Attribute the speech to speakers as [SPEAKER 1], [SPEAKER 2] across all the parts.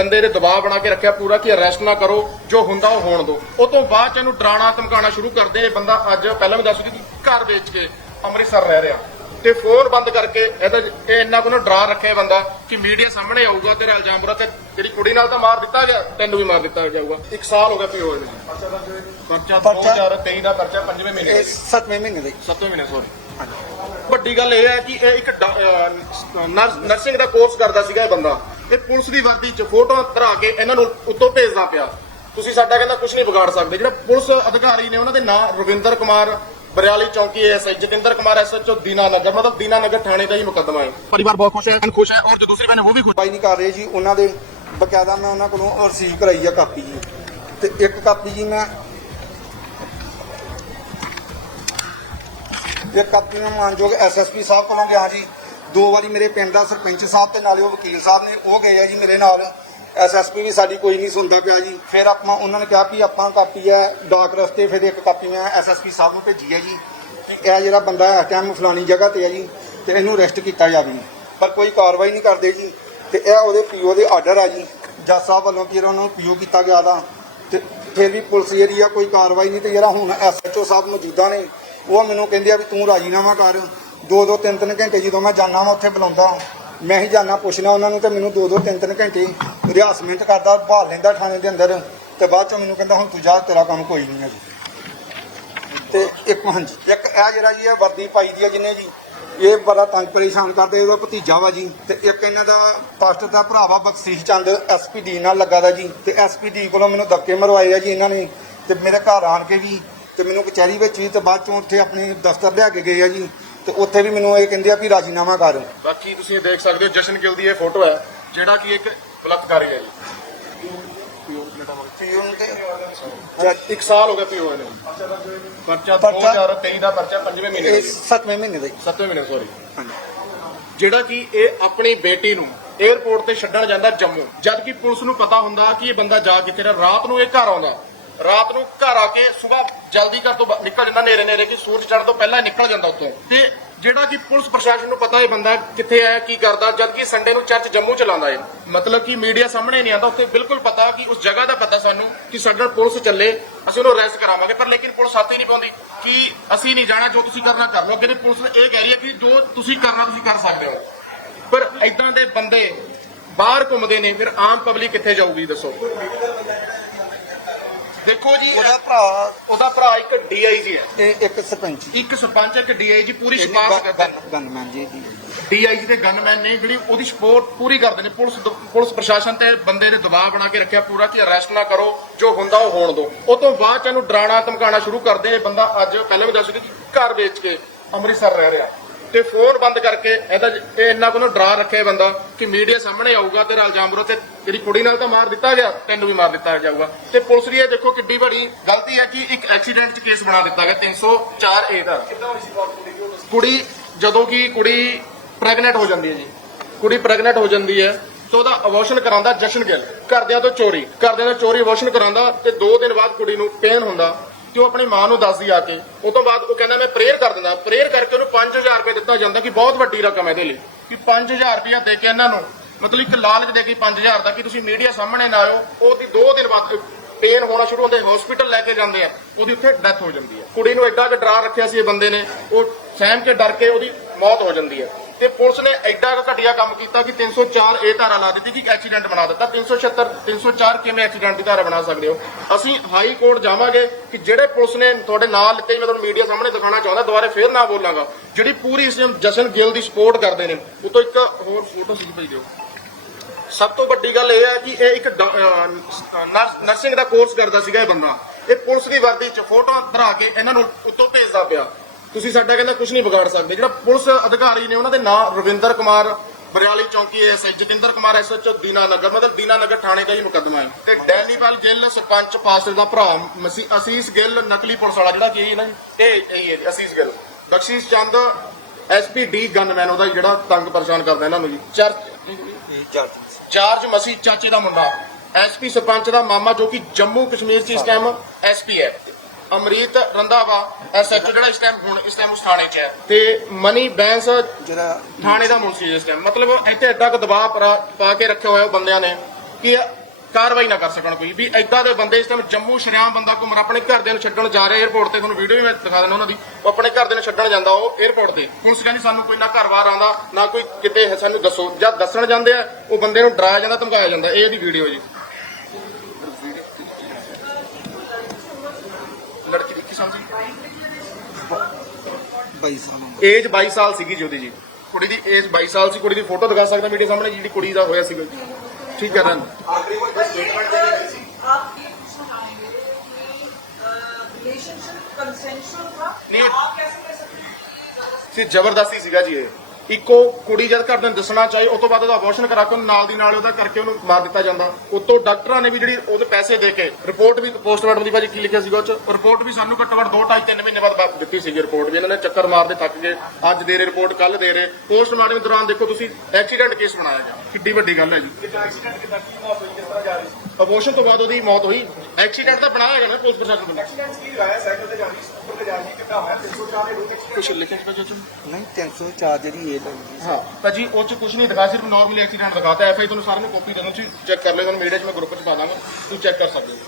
[SPEAKER 1] ਬੰਦੇ ਦੇ ਦਬਾਅ ਬਣਾ ਕੇ ਰੱਖਿਆ ਪੂਰਾ ਕਿ ਅਰੈਸਟ ਨਾ ਕਰੋ ਜੋ ਹੁੰਦਾ ਉਹ ਹੋਣ ਦਿਓ। ਉਹ ਤੋਂ ਬਾਅਦ ਚ ਇਹਨੂੰ ਡਰਾਣਾ ਧਮਕਾਉਣਾ ਸ਼ੁਰੂ ਕਰਦੇ ਇਹ ਬੰਦਾ ਅੱਜ ਪਹਿਲਾਂ ਵੀ ਦੱਸ ਚੁੱਕੀ ਕਿ ਘਰ ਵੇਚ ਕੇ ਅੰਮ੍ਰਿਤਸਰ ਰਹਿ ਰਿਹਾ। ਤੇ ਫੋਨ ਬੰਦ ਕਰਕੇ ਇਹਦਾ ਇਹ ਇੰਨਾ ਕੁ ਨੂੰ ਡਰਾ ਰੱਖਿਆ ਬੰਦਾ ਕਿ ਮੀਡੀਆ ਸਾਹਮਣੇ ਆਊਗਾ ਤੇਰਾ ਇਲਜ਼ਾਮ ਬੁਰਾ ਤੇ ਤੇਰੀ ਕੁੜੀ ਨਾਲ ਤਾਂ ਮਾਰ ਦਿੱਤਾ ਗਿਆ ਤੈਨੂੰ ਵੀ ਮਾਰ ਦਿੱਤਾ ਜਾਊਗਾ। ਇੱਕ ਸਾਲ ਹੋ ਗਿਆ ਪਿਓ ਇਹਨੂੰ। ਪਰਚਾ
[SPEAKER 2] ਪਰਚਾ-
[SPEAKER 1] 2023 ਦਾ ਪਰਚਾ ਪੰਜਵੇਂ ਮਹੀਨੇ ਦਾ
[SPEAKER 2] ਇਹ
[SPEAKER 1] ਜੀ।
[SPEAKER 2] 7ਵੇਂ ਮਹੀਨੇ ਦੇ
[SPEAKER 1] ਸੱਤਵੇਂ ਮਹੀਨੇ ਸੋਰੀ ਵੱਡੀ ਗੱਲ ਇਹ ਹੈ ਕਿ ਇਹ ਇੱਕ ਨਰਸਿੰਗ ਦਾ ਕੋਰਸ ਕਰਦਾ ਸੀਗਾ ਇਹ ਬੰਦਾ। ਇਹ ਪੁਲਿਸ ਦੀ ਵਰਦੀ 'ਚ ਫੋਟੋ ਧਰਾ ਕੇ ਇਹਨਾਂ ਨੂੰ ਉੱਤੋਂ ਭੇਜਦਾ ਪਿਆ। ਤੁਸੀਂ ਸਾਡਾ ਕਹਿੰਦਾ ਕੁਝ ਨਹੀਂ ਵਿਗਾੜ ਸਕਦੇ। ਜਿਹੜਾ ਪੁਲਿਸ ਅਧਿਕਾਰੀ ਨੇ ਉਹਨਾਂ ਦੇ ਨਾਂ ਰਵਿੰਦਰ ਕੁਮਾਰ ਬਰਿਆਲੀ ਚੌਂਕੀ ਐਸਆਈ ਜਤਿੰਦਰ ਕੁਮਾਰ ਐਸਐਚਓ ਦੀਨਾਨਗਰ ਮਤਲਬ ਦੀਨਾਨਗਰ ਥਾਣੇ ਦਾ ਹੀ ਮੁਕੱਦਮਾ ਹੈ। ਪਰਿਵਾਰ ਬਹੁਤ ਖੁਸ਼ ਹੈ ਖੁਸ਼ ਹੈ ਔਰ ਜੋ ਦੂਸਰੀ ਬਹਿਨ ਉਹ ਵੀ ਖੁਸ਼
[SPEAKER 2] ਬਾਈ ਨਹੀਂ ਕਰ ਰਹੇ ਜੀ ਉਹਨਾਂ ਦੇ ਬਕਾਇਦਾ ਮੈਂ ਉਹਨਾਂ ਕੋਲੋਂ ਰਿਸੀਵ ਕਰਾਈ ਆ ਕਾਪੀ ਜੀ। ਤੇ ਇੱਕ ਕਾਪੀ ਜੀ ਮੈਂ ਇੱਕ ਕਾਪੀ ਮੈਂ ਮਾਨਯੋਗ ਐਸਐਸਪੀ ਸਾਹਿਬ ਕੋਲੋਂ ਗਿਆ ਜੀ। ਦੋ ਵਾਰੀ ਮੇਰੇ ਪਿੰਡ ਦਾ ਸਰਪੰਚ ਸਾਹਿਬ ਤੇ ਨਾਲੇ ਉਹ ਵਕੀਲ ਸਾਹਿਬ ਨੇ, ਉਹ ਗਏ ਆ ਜੀ ਮੇਰੇ ਨਾਲ। ਐਸਐਸਪੀ ਵੀ ਸਾਡੀ ਕੋਈ ਨਹੀਂ ਸੁਣਦਾ ਪਿਆ ਜੀ। ਫਿਰ ਆਪਾਂ, ਉਹਨਾਂ ਨੇ ਕਿਹਾ ਵੀ ਆਪਾਂ ਕਾਪੀ ਹੈ, ਡਾਕ ਰਸਤੇ ਫਿਰ ਇੱਕ ਕਾਪੀ ਮੈਂ ਐਸਐਸਪੀ ਸਾਹਿਬ ਨੂੰ ਭੇਜੀ ਹੈ ਜੀ। ਕਿ ਇਹ ਜਿਹੜਾ ਬੰਦਾ ਹੈ ਟਾਈਮ ਫਲਾਣੀ ਜਗ੍ਹਾ ਤੇ ਹੈ ਜੀ, ਤੇ ਇਹਨੂੰ ਅਰੈਸਟ ਕੀਤਾ ਜਾਵੇ। ਪਰ ਕੋਈ ਕਾਰਵਾਈ ਨਹੀਂ ਕਰਦੇ ਜੀ। ਤੇ ਇਹ ਉਹਦੇ ਪੀਓ ਦੇ ਆਰਡਰ ਆ ਜੀ। ਜੱਜ ਸਾਹਿਬ ਵੱਲੋਂ ਕਿ ਉਹਨਾਂ ਨੂੰ ਪੀਓ ਕੀਤਾ ਗਿਆ ਦਾ। ਤੇ ਫਿਰ ਵੀ ਪੁਲਿਸ ਜਿਹੜੀ ਆ, ਕੋਈ ਕਾਰਵਾਈ ਨਹੀਂ। ਤੇ ਜਿਹੜਾ ਹੁਣ ਐਸਐਚਓ ਸਾਹਿਬ ਮੌਜੂਦਾ ਨੇ, ਉਹ ਮੈਨੂੰ ਕਹਿੰਦੇ ਆ ਵੀ ਤੂੰ ਰਾਜੀਨਾਮਾ ਕਰ। ਦੋ ਦੋ ਤਿੰਨ ਤਿੰਨ ਘੰਟੇ ਜਦੋਂ ਮੈਂ ਜਾਣਾ ਮੈਂ ਉੱਥੇ ਬੁਲਾਉਂਦਾ ਮੈਂ ਹੀ ਜਾਣਾ ਪੁੱਛਣਾ ਉਹਨਾਂ ਨੂੰ ਤੇ ਮੈਨੂੰ ਦੋ ਦੋ ਤਿੰਨ ਤਿੰਨ ਘੰਟੇ ਰਿਹਾਸਮੈਂਟ ਕਰਦਾ ਭਾਲ ਲੈਂਦਾ ਥਾਣੇ ਦੇ ਅੰਦਰ ਤੇ ਬਾਅਦ ਚੋਂ ਮੈਨੂੰ ਕਹਿੰਦਾ, ਹੁਣ ਤੂੰ ਜਾ, ਤੇਰਾ ਕੰਮ ਕੋਈ ਨਹੀਂ ਹੈ ਜੀ ਤੇ ਇੱਕ ਹਾਂਜੀ, ਇੱਕ ਇਹ ਜਿਹੜਾ ਜੀ ਇਹ ਵਰਦੀ ਪਾਈ ਦੀ ਹੈ ਜਿਹਨੇ ਜੀ, ਇਹ ਬੜਾ ਤੰਗ ਪਰੇਸ਼ਾਨ ਕਰਦੇ ਉਹਦਾ ਭਤੀਜਾ ਵਾ ਜੀ। ਤੇ ਇੱਕ ਇਹਨਾਂ ਦਾ ਪਾਸਟਰ ਦਾ ਭਰਾ ਵਾ, ਬਖਸ਼ੀਸ਼ ਚੰਦ ਐਸਪੀਡੀ ਨਾਲ ਲੱਗਾ ਦਾ ਜੀ। ਤੇ ਐਸਪੀਡੀ ਕੋਲੋਂ ਮੈਨੂੰ ਧੱਕੇ ਮਰਵਾਏ ਆ ਜੀ ਇਹਨਾਂ ਨੇ। ਤੇ ਮੇਰੇ ਘਰ ਆਣ ਕੇ ਵੀ ਤੇ ਮੈਨੂੰ ਕਚਹਿਰੀ ਵਿੱਚ ਵੀ ਤੇ ਬਾਅਦ ਚੋਂ ਉੱਥੇ ਆਪਣੇ ਦਫ਼ਤਰ ਲਿਆ ਕੇ ਗਏ ਆ ਜੀ। ਤੇ ਉੱਥੇ ਵੀ ਮੈਨੂੰ ਇਹ ਕਹਿੰਦੇ ਆ ਵੀ ਰਾਜੀਨਾਮਾ ਕਰ।
[SPEAKER 1] ਬਾਕੀ ਤੁਸੀਂ ਇਹ ਦੇਖ ਸਕਦੇ ਹੋ ਜਸ਼ਨ ਗਿੱਲ ਦੀ ਇਹ ਫੋਟੋ ਹੈ ਜਿਹੜਾ ਕਿ ਇੱਕ ਬਲਾਤਕਾਰੀ ਹੈ ਜੀ।
[SPEAKER 2] ਤੇ ਉਹਨਾਂ ਤੇ
[SPEAKER 1] ਇੱਕ ਸਾਲ ਹੋ ਗਿਆ ਪਿਓ ਇਹਨੂੰ ਪਰਚਾ
[SPEAKER 2] ਪਰਚਾ-
[SPEAKER 1] 2023 ਦਾ ਪਰਚਾ ਪੰਜਵੇਂ ਮਹੀਨੇ ਦਾ
[SPEAKER 2] ਇਹ
[SPEAKER 1] ਜੀ।
[SPEAKER 2] 7ਵੇਂ ਮਹੀਨੇ ਦੇ
[SPEAKER 1] ਸੱਤਵੇਂ ਮਹੀਨੇ ਸੌਰੀ
[SPEAKER 2] ਹਾਂਜੀ।
[SPEAKER 1] ਜਿਹੜਾ ਕਿ ਇਹ ਆਪਣੀ ਬੇਟੀ ਨੂੰ 에어ਪੋਰਟ ਤੇ ਛੱਡਣ ਜਾਂਦਾ ਜੰਮੂ। ਜਦ ਕਿ ਪੁਲਿਸ ਨੂੰ ਪਤਾ ਹੁੰਦਾ ਕਿ ਇਹ ਬੰਦਾ ਜਾ ਕਿੱਥੇ ਰਿਹਾ ਰਾਤ ਨੂੰ ਇਹ ਘਰ ਆਉਂਦਾ। ਰਾਤ ਨੂੰ ਘਰ ਆ ਕੇ ਸਵੇਰ ਜਲਦੀ ਘਰ ਤੋਂ ਨਿਕਲ ਜਾਂਦਾ, ਨੇਰੇ ਨੇਰੇ ਕਿ ਸੂਰਜ ਚੜ੍ਹਨ ਤੋਂ ਪਹਿਲਾਂ ਨਿਕਲ ਜਾਂਦਾ ਉੱਥੋਂ ਤੇ ਜਿਹੜਾ ਕਿ ਪੁਲਿਸ ਪ੍ਰਸ਼ਾਸਨ ਨੂੰ ਪਤਾ ਇਹ ਬੰਦਾ ਕਿੱਥੇ ਹੈ ਕੀ ਕਰਦਾ ਜਦ ਕਿ ਸੰਡੇ ਨੂੰ ਚਰਚ ਜੰਮੂ ਚਲਾਉਂਦਾ ਹੈ ਮਤਲਬ ਕਿ ਮੀਡੀਆ ਸਾਹਮਣੇ ਨਹੀਂ ਆਉਂਦਾ, ਉੱਥੇ ਬਿਲਕੁਲ ਪਤਾ ਕਿ ਉਸ ਜਗ੍ਹਾ ਦਾ ਪਤਾ ਸਾਨੂੰ ਕਿ ਸਾਡੇ ਨਾਲ ਪੁਲਿਸ ਚੱਲੇ, ਅਸੀਂ ਉਹਨੂੰ ਅਰੈਸਟ ਕਰਾਵਾਂਗੇ। ਪਰ ਲੇਕਿਨ ਪੁਲਿਸ ਹੱਥ ਹੀ ਨਹੀਂ ਪਾਉਂਦੀ ਕਿ ਅਸੀਂ ਨਹੀਂ ਜਾਣਾ, ਜੋ ਤੁਸੀਂ ਕਰਨਾ ਕਰ ਲਓ। ਅੱਗੇ ਤੇ ਪੁਲਿਸ ਇਹ ਕਹਿ ਰਹੀ ਹੈ ਕਿ ਜੋ ਤੁਸੀਂ ਕਰਨਾ, ਤੁਸੀਂ ਕਰ ਸਕਦੇ ਹੋ। ਪਰ ਇਦਾਂ ਦੇ ਬੰਦੇ ਬਾਹਰ ਘੁੰਮਦੇ ਨੇ, ਫਿਰ ਆਮ ਪਬਲਿਕ ਕਿੱਥੇ ਜਾਊਗੀ, ਦੱਸੋ? ਦੇਖੋ ਜੀ
[SPEAKER 2] ਉਹਦਾ ਭਰਾ
[SPEAKER 1] ਉਹਦਾ ਭਰਾ ਇੱਕ ਡੀਆਈਜੀ ਹੈ।
[SPEAKER 2] ਤੇ ਇੱਕ ਸਰਪੰਚ।
[SPEAKER 1] ਇੱਕ ਸਰਪੰਚ ਇੱਕ ਡੀਆਈਜੀ ਪੂਰੀ ਸਪਾਰਸ਼ ਕਰਦਾ
[SPEAKER 2] ਗਨਮੈਨ ਜੀ ਜੀ।
[SPEAKER 1] ਡੀਆਈਜੀ ਤੇ ਗਨਮੈਨ ਨੇ ਜਿਹੜੀ ਉਹਦੀ ਸਪੋਰਟ ਪੂਰੀ ਕਰਦੇ ਨੇ। ਪੁਲਿਸ ਦ- ਪੁਲਿਸ ਪ੍ਰਸ਼ਾਸਨ ਤੇ ਬੰਦੇ ਦੇ ਦਬਾਅ ਬਣਾ ਕੇ ਰੱਖਿਆ ਪੂਰਾ ਕਿ ਅਰੈਸਟ ਨਾ ਕਰੋ ਜੋ ਹੁੰਦਾ ਉਹ ਹੋਣ ਦਿਓ। ਉਹ ਤੋਂ ਬਾਅਦ ਚ ਇਹਨੂੰ ਡਰਾਣਾ ਧਮਕਾਉਣਾ ਸ਼ੁਰੂ ਕਰਦੇ ਇਹ ਬੰਦਾ ਅੱਜ ਪਹਿਲਾਂ ਵੀ ਦੱਸ ਚੁੱਕੀ ਕਿ ਘਰ ਵੇਚ ਕੇ ਅੰਮ੍ਰਿਤਸਰ ਰਹਿ ਰਿਹਾ। ਤੇ ਫੋਨ ਬੰਦ ਕਰਕੇ ਇਹਦਾ ਇਹ ਇੰਨਾ ਕੁ ਨੂੰ ਡਰਾ ਇਹ ਬੰਦਾ ਕਿ ਮੀਡੀਆ ਸਾਹਮਣੇ ਆਊਗਾ ਤੇਰਾ ਇਲਜ਼ਾਮ ਬਰੋ ਤੇ ਤੇਰੀ ਕੁੜੀ ਨਾਲ ਤਾਂ ਮਾਰ ਦਿੱਤਾ ਗਿਆ ਤੈਨੂੰ ਵੀ ਮਾਰ ਦਿੱਤਾ ਜਾਊਗਾ। ਤੇ ਪੁਲਿਸ ਦੀ ਇਹ ਦੇਖੋ ਕਿੱਡੀ ਬੜੀ ਗਲਤੀ ਹੈ ਕਿ ਇੱਕ ਐਕਸੀਡੈਂਟ 'ਚ ਕੇਸ ਬਣਾ ਦਿੱਤਾ ਗਿਆ 304 ਏ ਦਾ। ਕੁੜੀ ਜਦੋਂ ਕਿ ਕੁੜੀ ਪ੍ਰੈਗਨੈਂਟ ਹੋ ਜਾਂਦੀ ਹੈ ਜੀ। ਕੁੜੀ ਪ੍ਰੈਗਨੈਂਟ ਹੋ ਜਾਂਦੀ ਹੈ ਤੇ ਉਹਦਾ ਅਬੋਰਸ਼ਨ ਕਰਾਉਂਦਾ ਜਸ਼ਨ ਗਿੱਲ। ਘਰਦਿਆਂ ਤੋਂ ਚੋਰੀ ਘਰਦਿਆਂ ਤੋਂ ਚੋਰੀ ਅਬੋਰਸ਼ਨ ਕਰਾਉਂਦਾ ਤੇ 2 ਦਿਨ ਬਾਅਦ ਕੁੜੀ ਨੂੰ ਪੇਨ ਹੁੰਦਾ। ਤੇ ਉਹ ਆਪਣੀ ਮਾਂ ਨੂੰ ਦੱਸਦੀ ਆ ਕੇ। ਉਹ ਤੋਂ ਬਾਅਦ ਉਹ ਕਹਿੰਦਾ, ਮੈਂ ਪ੍ਰੇਅਰ ਕਰ ਦਿੰਦਾ। ਪ੍ਰੇਅਰ ਕਰਕੇ ਉਹਨੂੰ 5000 ਰੁਪਏ ਦਿੱਤਾ ਜਾਂਦਾ ਕਿ ਬਹੁਤ ਵੱਡੀ ਰਕਮ ਹੈ ਇਹਦੇ ਲਈ। ਕਿ 5000 ਰੁਪਇਆ ਦੇ ਕੇ ਇਹਨਾਂ ਨੂੰ, ਮਤਲਬ ਇੱਕ ਲਾਲਚ ਦੇ ਕੇ 5000 ਦਾ ਕਿ ਤੁਸੀਂ ਮੀਡੀਆ ਸਾਹਮਣੇ ਨਾ ਆਇਓ। ਉਹਦੀ 2 ਦਿਨ ਬਾਅਦ ਪੇਨ ਹੋਣਾ ਸ਼ੁਰੂ ਹੁੰਦੇ ਹਸਪੀਟਲ ਲੈ ਕੇ ਜਾਂਦੇ ਆ। ਉਹਦੀ ਉੱਥੇ ਡੈਥ ਹੋ ਜਾਂਦੀ ਹੈ ਕੁੜੀ ਨੂੰ ਐਡਾ ਕੁ ਡਰਾ ਰੱਖਿਆ ਸੀ ਇਹ ਬੰਦੇ ਨੇ। ਉਹ ਸਹਿਮ ਕੇ ਡਰ ਕੇ ਉਹਦੀ ਮੌਤ ਹੋ ਜਾਂਦੀ ਹੈ ਤੇ ਪੁਲਿਸ ਨੇ ਐਡਾ ਘਟੀਆ ਕੰਮ ਕੀਤਾ ਕਿ 304 ਇਹ ਧਾਰਾ ਲਾ ਦਿੱਤੀ ਕਿ ਐਕਸੀਡੈਂਟ ਬਣਾ ਦਿੱਤਾ। 376 304 ਕਿਵੇਂ ਐਕਸੀਡੈਂਟ ਦੀ ਧਾਰਾ ਬਣਾ ਸਕਦੇ ਹੋ? ਅਸੀਂ ਹਾਈ ਕੋਰਟ ਜਾਵਾਂਗੇ ਕਿ ਜਿਹੜੇ ਪੁਲਿਸ ਨੇ ਤੁਹਾਡੇ ਨਾਲ ਲਿੱਤੇ, ਮੈਂ ਤੁਹਾਨੂੰ ਮੀਡੀਆ ਸਾਹਮਣੇ ਦਿਖਾਉਣਾ ਚਾਹੁੰਦਾ, ਦੁਬਾਰੇ ਫੇਰ ਨਾ ਬੋਲਾਂਗਾ। ਜਿਹੜੀ ਪੂਰੀ ਇਸ ਜਸ਼ਨ ਗਿੱਲ ਦੀ ਸਪੋਰਟ ਕਰਦੇ ਨੇ ਉਹ ਤੋਂ ਇੱਕ ਹੋਰ ਫੋਟੋ ਸੀ ਭੇਜ ਦਿਓ। ਸਭ ਤੋਂ ਵੱਡੀ ਗੱਲ ਇਹ ਹੈ ਕਿ ਇਹ ਇੱਕ ਡਾ- ਨਰਸਿੰਗ ਦਾ ਕੋਰਸ ਕਰਦਾ ਸੀਗਾ ਇਹ ਬੰਦਾ। ਇਹ ਪੁਲਿਸ ਦੀ ਵਰਦੀ 'ਚ ਫੋਟੋ ਧਰਾ ਕੇ ਇਹਨਾਂ ਨੂੰ ਉੱਤੋਂ ਭੇਜਦਾ ਪਿਆ। ਤੁਸੀਂ ਸਾਡਾ ਕਹਿੰਦਾ ਕੁਝ ਨਹੀਂ ਵਿਗਾੜ ਸਕਦੇ। ਜਿਹੜਾ ਪੁਲਿਸ ਅਧਿਕਾਰੀ ਨੇ ਉਹਨਾਂ ਦੇ ਨਾਂ ਰਵਿੰਦਰ ਕੁਮਾਰ ਬਰਿਆਲੀ ਚੌਂਕੀ ਐਸਆਈ ਜਤਿੰਦਰ ਕੁਮਾਰ ਐਸਐਚਓ ਦੀਨਾਨਗਰ ਮਤਲਬ ਦੀਨਾਨਗਰ ਥਾਣੇ ਦਾ ਹੀ ਮੁਕੱਦਮਾ ਹੈ। ਤੇ ਡੈਨੀਪਾਲ ਗਿੱਲ, ਸਰਪੰਚ ਫਾਸਲ ਦਾ ਭਰਾ ਅਸੀਸ ਗਿੱਲ, ਨਕਲੀ ਪੁਲਿਸ ਵਾਲਾ, ਜਿਹੜਾ ਕੀ ਹੈ ਨਾ ਜੀ? ਇਹ ਹੈ Asees Gill. Bakhshish Chand SP D gunman, ਉਹਦਾ ਜਿਹੜਾ ਤੰਗ ਪਰੇਸ਼ਾਨ ਕਰਦਾ ਇਹਨਾਂ ਨੂੰ ਜੀ। ਚਰਚ ਜਾਰਜ ਮਸੀਹ ਚਾਚੇ ਦਾ ਮੁੰਡਾ। ਐਸਪੀ ਸਰਪੰਚ ਦਾ ਮਾਮਾ, ਜੋ ਕਿ ਜੰਮੂ ਕਸ਼ਮੀਰ 'ਚ ਇਸ ਟਾਈਮ ਐਸਪੀ ਹੈ। ਅਮਰੀਤ ਰੰਦਾਵਾ ਐਸਐਚਓ ਜਿਹੜਾ ਇਸ ਟਾਈਮ ਹੁਣ ਇਸ ਟਾਈਮ ਉਸ ਥਾਣੇ 'ਚ ਹੈ। ਤੇ ਮਨੀ ਬੈਂਸ
[SPEAKER 2] ਜਿਹੜਾ
[SPEAKER 1] ਥਾਣੇ ਦਾ ਮੁਨਸੀ ਇਸ ਟਾਈਮ ਮਤਲਬ ਇੱਥੇ ਐਡਾ ਕੁ ਦਬਾਅ ਪਾ ਕੇ ਰੱਖਿਆ ਹੋਇਆ ਉਹ ਬੰਦਿਆਂ ਨੇ ਕਿ ਕਾਰਵਾਈ ਨਾ ਕਰ ਸਕਣ ਕੋਈ। ਵੀ ਐਦਾਂ ਦੇ ਬੰਦੇ ਇਸ ਟਾਈਮ ਜੰਮੂ ਸ਼ਰਿਆਮ ਬੰਦਾ ਘੁੰਮ ਰਿਹਾ ਆਪਣੇ ਦੇ ਨੂੰ ਛੱਡਣ ਜਾ ਰਿਹਾ 에어ਪੋਰਟ ਤੇ। ਤੁਹਾਨੂੰ ਵੀਡੀਓ ਵੀ ਮੈਂ ਦਿਖਾ ਦਿੰਦਾ ਉਹਨਾਂ ਦੀ। ਉਹ ਆਪਣੇ ਘਰਦਿਆਂ ਨੂੰ ਛੱਡਣ ਜਾਂਦਾ ਉਹ 에어ਪੋਰਟ ਤੇ ਪੁਲਿਸ ਕਹਿੰਦੀ ਸਾਨੂੰ ਕੋਈ ਨਾ ਘਰ ਬਾਹਰ ਆਂਦਾ ਨਾ ਕੋਈ ਕਿਤੇ ਸਾਨੂੰ ਦੱਸੋ। ਜਾਂ ਦੱਸਣ ਜਾਂਦੇ ਆ ਉਹ ਬੰਦੇ ਨੂੰ ਡਰਾਇਆ ਜਾਂਦਾ ਧਮਕਾਇਆ ਜਾਂਦਾ। ਇਹ ਇਹਦੀ ਵੀਡੀਓ ਜੀ। ਲੜਕੀ ਦੇਖੀ ਸਮਝੀ
[SPEAKER 2] ਬਾਈ ਸਾਹਿਬ
[SPEAKER 1] ਏਜ 22 ਸਾਲ ਸੀਗੀ ਜੀ ਉਹਦੀ ਜੀ ਕੁੜੀ ਦੀ ਏਜ 22 ਸਾਲ ਸੀ ਕੁੜੀ ਦੀ ਫੋਟੋ ਦਿਖਾ ਸਕਦਾ ਮੀਡੀਆ ਸਾਹਮਣੇ ਜਿਹੜੀ ਕੁੜੀ ਦਾ ਹੋਇਆ ਸੀਗਾ ਜੀ ਠੀਕ ਹੈ ਰਨ
[SPEAKER 3] आप ये पूछना चाहेंगे कि रिलेशनशिप कंसेंशुअल था
[SPEAKER 1] नहीं।
[SPEAKER 3] आप कैसे कह सकते हैं कि जबरदस्ती
[SPEAKER 1] ਸੀ ਜ਼ਬਰਦਸਤੀ ਸੀਗਾ ਜੀ ਇਹ ਇੱਕੋ ਕੁੜੀ ਜਦ ਘਰ ਨੂੰ ਦੱਸਣਾ ਚਾਹੀ ਉਸ ਤੋਂ ਬਾਅਦ ਉਹਦਾ ਅਬੋਰਸ਼ਨ ਕਰਾ ਕੇ ਉਹਨੂੰ ਨਾਲ ਦੀ ਨਾਲ ਉਹਦਾ ਕਰਕੇ ਉਹਨੂੰ ਮਾਰ ਦਿੱਤਾ ਜਾਂਦਾ। ਉਤੋਂ ਡਾਕਟਰਾਂ ਨੇ ਵੀ ਜਿਹੜੀ ਉਹਦੇ ਪੈਸੇ ਦੇ ਕੇ ਰਿਪੋਰਟ ਵੀ ਪੋਸਟਮਾਰਟਮ ਦੀ ਭਾਜੀ ਕੀ ਲਿਖਿਆ ਸੀਗਾ ਉਹ ਚ? ਰਿਪੋਰਟ ਵੀ ਸਾਨੂੰ ਘੱਟੋ ਘੱਟ 2 2.5 3 ਮਹੀਨੇ ਬਾਅਦ ਵਾਪਸ ਦਿੱਤੀ ਸੀਗੀ ਰਿਪੋਰਟ ਵੀ। ਇਹਨਾਂ ਨੇ ਚੱਕਰ ਮਾਰਦੇ ਥੱਕ ਗਏ। ਅੱਜ ਦੇ ਰਹੇ ਰਿਪੋਰਟ ਕੱਲ ਦੇ ਰਹੇ। ਪੋਸਟਮਾਰਟਮ ਦੌਰਾਨ ਦੇਖੋ ਤੁਸੀਂ ਐਕਸੀਡੈਂਟ ਕੇਸ ਬਣਾਇਆ ਗਿਆ। ਕਿੱਡੀ ਵੱਡੀ ਗੱਲ ਹੈ ਜੀ। ਅਬੋਰਸ਼ਨ ਤੋਂ ਬਾਅਦ ਉਹਦੀ ਮੌਤ ਹੋਈ। ਐਕਸੀਡੈਂਟ ਤਾਂ ਬਣਾਇਆ ਗਿਆ ਨਾ ਪੁਲਿਸ ਪ੍ਰਸ਼ਾਸਨ ਵੱਲੋਂ। ਕੁਛ ਲਿਖਿਆ ਸੀ 'ਚ?
[SPEAKER 2] ਨਹੀਂ 304 ਜਿਹੜੀ ਇਹ ਲੱਗੀ
[SPEAKER 1] ਹਾਂ ਭਾਜੀ ਉਹ ਚ ਕੁਝ ਨਹੀਂ ਦਿਖਾ ਸਿਰਫ ਨਾਰਮਲੀ ਐਕਸੀਡੈਂਟ ਦਿਖਾਤਾ। ਤੁਹਾਨੂੰ ਸਾਰਿਆਂ ਨੂੰ ਕਾਪੀ ਦੇ ਦੂੰ ਤੁਸੀਂ ਚੈੱਕ ਕਰ ਲਿਓ ਤੁਹਾਨੂੰ ਮੀਡੀਆ 'ਚ ਮੈਂ ਗਰੁੱਪ 'ਚ ਪਾ ਦਾਂਗਾ ਤੁਸੀਂ ਚੈੱਕ ਕਰ ਸਕਦੇ ਹੋ।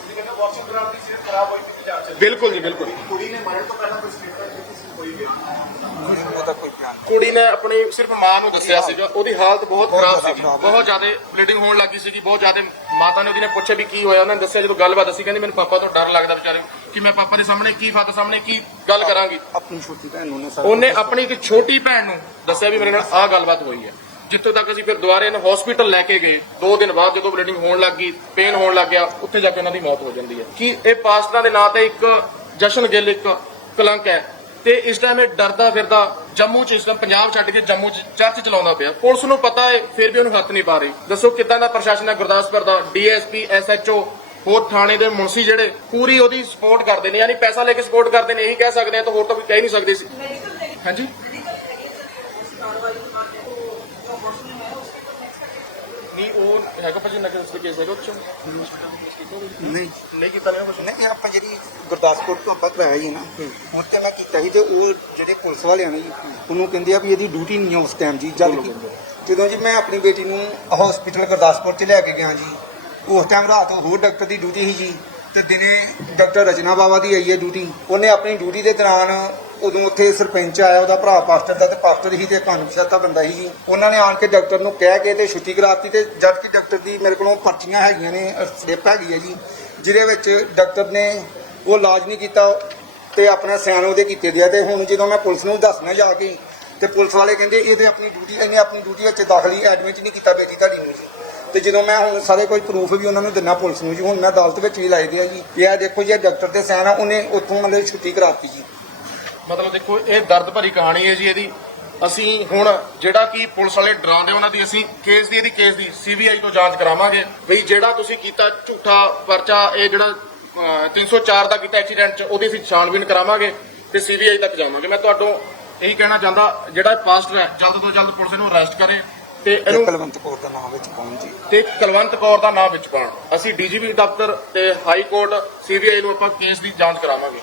[SPEAKER 1] ਬਿਲਕੁਲ ਜੀ ਬਿਲਕੁਲ।
[SPEAKER 2] ਉਹਦਾ ਕੋਈ ਬਿਆਨ ਨਹੀਂ।
[SPEAKER 1] ਕੁੜੀ ਨੇ ਆਪਣੀ ਸਿਰਫ ਮਾਂ ਨੂੰ ਦੱਸਿਆ ਸੀਗਾ ਉਹਦੀ ਹਾਲਤ ਬਹੁਤ ਖਰਾਬ ਸੀਗੀ ਬਹੁਤ ਜ਼ਿਆਦਾ ਬਲੀਡਿੰਗ ਹੋਣ ਲੱਗੀ ਸੀਗੀ ਬਹੁਤ ਜ਼ਿਆਦਾ ਮਾਤਾ ਨੇ ਉਹਦੀ ਨੇ ਪੁੱਛਿਆ ਵੀ ਕੀ ਹੋਇਆ ਉਹਨਾਂ ਨੇ ਦੱਸਿਆ ਜਦੋਂ ਗੱਲਬਾਤ ਦੱਸੀ ਕਹਿੰਦੀ ਮੈਨੂੰ ਪਾਪਾ ਤੋਂ ਡਰ ਲੱਗਦਾ ਵਿਚਾਰੇ ਨੂੰ ਕਿ ਮੈਂ ਪਾਪਾ ਦੇ ਸਾਹਮਣੇ ਕੀ ਫਾਦਰ ਸਾਹਮਣੇ ਕੀ ਗੱਲ ਕਰਾਂਗੀ।
[SPEAKER 2] ਆਪਣੀ ਛੋਟੀ ਭੈਣ ਨੂੰ ਉਹਨੇ
[SPEAKER 1] ਆਪਣੀ ਇੱਕ ਛੋਟੀ ਭੈਣ ਨੂੰ ਦੱਸਿਆ ਵੀ ਮੇਰੇ ਨਾਲ ਆਹ ਗੱਲਬਾਤ ਹੋਈ ਹੈ। ਜਿੱਥੇ ਤੱਕ ਅਸੀਂ ਫਿਰ ਦੁਬਾਰੇ ਇਹਨਾਂ ਹਸਪੀਟਲ ਲੈ ਕੇ ਗਏ 2 ਦਿਨ ਬਾਅਦ ਜਦੋਂ ਬਲੀਡਿੰਗ ਹੋਣ ਲੱਗ ਗਈ ਪੇਨ ਹੋਣ ਲੱਗ ਗਿਆ ਉੱਥੇ ਜਾ ਕੇ ਉਹਨਾਂ ਦੀ ਮੌਤ ਹੋ ਜਾਂਦੀ ਹੈ। ਕਿ ਇਹ ਪਾਸਟਰਾਂ ਦੇ ਨਾਂ ਤੇ ਇੱਕ ਜਸ਼ਨ ਗਿੱਲ ਇੱਕ ਕਲੰਕ ਹੈ ਤੇ ਇਸ ਟਾਈਮ ਇਹ ਡਰਦਾ ਫਿਰਦਾ ਜੰਮੂ ਚ ਇਸ ਟਾਈਮ ਪੰਜਾਬ ਛੱਡ ਕੇ ਜੰਮੂ ਚ ਚਰਚ ਚਲਾਉਂਦਾ ਪਿਆ। ਪੁਲਿਸ ਨੂੰ ਪਤਾ ਹੈ ਫਿਰ ਵੀ ਉਹਨੂੰ ਹੱਥ ਨਹੀਂ ਪਾ ਰਹੀ। ਦੱਸੋ ਕਿੱਦਾਂ ਦਾ ਪ੍ਰਸ਼ਾਸਨ ਹੈ ਗੁਰਦਾਸਪੁਰ ਦਾ? ਡੀਐਸਪੀ ਐਸਐਚਓ ਹੋਰ ਥਾਣੇ ਦੇ ਮੁੰਸੀ ਜਿਹੜੇ ਪੂਰੀ ਉਹਦੀ ਸਪੋਰਟ ਕਰਦੇ ਨੇ ਯਾਨੀ ਪੈਸਾ ਲੈ ਕੇ ਸਪੋਰਟ ਕਰਦੇ ਨੇ ਇਹੀ ਕਹਿ ਸਕਦੇ ਆ ਤਾਂ ਹੋਰ ਤਾਂ ਕੋਈ ਕਹਿ ਨਹੀਂ ਸਕਦੇ ਸੀ। ਹਾਂਜੀ? ਨਹੀਂ ਉਹ ਹੈਗਾ ਭਾਜੀ ਨਗਰ ਦੇ ਕੇਸ ਹੈਗਾ ਉਹ 'ਚ
[SPEAKER 2] ਨਹੀਂ।
[SPEAKER 1] ਨਹੀਂ ਕੀਤਾ ਨਹੀਂ ਕੁਝ
[SPEAKER 2] ਨਹੀਂ ਇਹ ਆਪਾਂ ਜਿਹੜੀ ਗੁਰਦਾਸਪੁਰ ਤੋਂ ਆਪਾਂ ਕਰਾਇਆ ਜੀ ਨਾ ਹੁਣ ਤੇ ਮੈਂ ਕੀਤਾ ਸੀ ਤੇ ਉਹ ਜਿਹੜੇ ਪੁਲਿਸ ਵਾਲਿਆਂ ਨੇ ਜੀ ਉਹਨੂੰ ਕਹਿੰਦੇ ਆ ਵੀ ਇਹਦੀ ਡਿਊਟੀ ਨਹੀਂ ਆ ਉਸ ਟਾਈਮ ਜੀ ਜਦ ਕਿ ਜਦੋਂ ਜੀ ਮੈਂ ਆਪਣੀ ਬੇਟੀ ਨੂੰ ਹਸਪੀਟਲ ਗੁਰਦਾਸਪੁਰ ਚ ਲੈ ਕੇ ਗਿਆ ਜੀ ਉਸ ਟਾਈਮ ਰਾਤ ਹੋਰ ਡਾਕਟਰ ਦੀ ਡਿਊਟੀ ਸੀ ਜੀ ਤੇ ਦਿਨੇ ਡਾਕਟਰ ਰਚਨਾ ਬਾਵਾ ਦੀ ਆਈ ਹੈ ਡਿਊਟੀ ਉਹਨੇ ਆਪਣੀ ਡਿਊਟੀ ਦੇ ਦੌਰਾਨ ਉਦੋਂ ਉੱਥੇ ਸਰਪੰਚ ਆਇਆ, ਉਹਦਾ ਭਰਾ ਪਾਸਟਰ ਦਾ ਤੇ ਪਾਸਟਰ ਹੀ ਤੇ ਕਾਨੂੰਨਸ਼ਾਤਾ ਬੰਦਾ ਹੀ। ਜੀ ਉਹਨਾਂ ਨੇ ਆਣ ਕੇ ਡਾਕਟਰ ਨੂੰ ਕਹਿ ਕੇ ਤੇ ਛੁੱਟੀ ਕਰਾਤੀ ਤੇ ਜਦ ਕਿ ਡਾਕਟਰ ਦੀ ਮੇਰੇ ਕੋਲੋਂ ਪਰਚੀਆਂ ਹੈਗੀਆਂ ਨੇ ਸਲਿੱਪ ਹੈਗੀ ਹੈ ਜੀ, ਜਿਹਦੇ ਵਿੱਚ ਡਾਕਟਰ ਨੇ ਉਹ ਇਲਾਜ ਨਹੀਂ ਕੀਤਾ ਤੇ ਆਪਣਾ ਸਿਆਣ ਉਹਦੇ ਕੀਤੇ ਦਿਆ ਤੇ ਹੁਣ ਜਦੋਂ ਮੈਂ ਪੁਲਿਸ ਨੂੰ ਦੱਸਣਾ ਜਾ ਕੇ ਤੇ ਪੁਲਿਸ ਵਾਲੇ ਕਹਿੰਦੇ ਇਹਦੇ ਆਪਣੀ ਡਿਊਟੀ ਇਹਨੇ ਆਪਣੀ ਡਿਊਟੀ ਵਿੱਚ ਦਾਖਲੀ ਐਡਮਿਟ ਨਹੀਂ ਕੀਤਾ ਬੇਟੀ ਤੁਹਾਡੀ ਨੂੰ ਜੀ। ਤੇ ਜਦੋਂ ਮੈਂ ਹੁਣ ਸਾਰੇ ਕੋਈ ਪ੍ਰੂਫ ਵੀ ਉਹਨਾਂ ਨੂੰ ਦਿੰਨਾ ਪੁਲਿਸ ਨੂੰ ਜੀ, ਹੁਣ ਮੈਂ ਅਦਾਲਤ ਵਿੱਚ ਵੀ ਲਾਏ ਦੇ ਆ ਜੀ। ਇਹ ਆ ਦੇਖੋ ਜੀ ਡਾਕਟਰ ਦੇ ਸਿਆਣ ਆ, ਉਹਨੇ ਉੱਥੋਂ ਮਤਲਬ ਛੁੱਟੀ ਕਰਾਤੀ ਜੀ।
[SPEAKER 1] ਮਤਲਬ ਦੇਖੋ ਇਹ ਦਰਦ ਭਰੀ ਕਹਾਣੀ ਹੈ ਜੀ ਇਹਦੀ। ਅਸੀਂ ਹੁਣ ਜਿਹੜਾ ਕਿ ਪੁਲਿਸ ਵਾਲੇ ਡਰਾਉਂਦੇ ਉਹਨਾਂ ਦੀ ਅਸੀਂ ਕੇਸ ਦੀ ਇਹਦੀ ਕੇਸ ਦੀ ਸੀਬੀਆਈ ਤੋਂ ਜਾਂਚ ਕਰਾਵਾਂਗੇ ਵੀ ਜਿਹੜਾ ਤੁਸੀਂ ਕੀਤਾ ਝੂਠਾ ਪਰਚਾ ਇਹ ਜਿਹੜਾ ਅਹ, 304 ਦਾ ਕੀਤਾ ਐਕਸੀਡੈਂਟ ਚ ਉਹਦੀ ਅਸੀਂ ਛਾਣਬੀਨ ਕਰਾਵਾਂਗੇ ਤੇ ਸੀਬੀਆਈ ਤੱਕ ਜਾਵਾਂਗੇ। ਮੈਂ ਤੁਹਾਨੂੰ ਇਹੀ ਕਹਿਣਾ ਚਾਹੁੰਦਾ ਜਿਹੜਾ ਪਾਸਟਰ ਹੈ ਜਲਦ ਤੋਂ ਜਲਦ ਪੁਲਿਸ ਇਹਨੂੰ ਅਰੈਸਟ ਕਰੇ
[SPEAKER 2] ਤੇ
[SPEAKER 1] ਇਹਨੂੰ
[SPEAKER 2] ਕੁਲਵੰਤ ਕੌਰ ਦਾ ਨਾਮ ਵਿੱਚ ਪਹੁੰਚ ਜੀ।
[SPEAKER 1] ਤੇ ਕੁਲਵੰਤ ਕੌਰ ਦਾ ਨਾਮ ਵਿੱਚ ਪਾਉਣ। ਅਸੀਂ ਡੀਜੀਪੀ ਦਫ਼ਤਰ ਤੇ ਹਾਈ ਕੋਰਟ ਸੀਬੀਆਈ ਨੂੰ ਆਪਾਂ ਕੇਸ ਦੀ ਜਾਂਚ ਕਰਾਵਾਂਗੇ।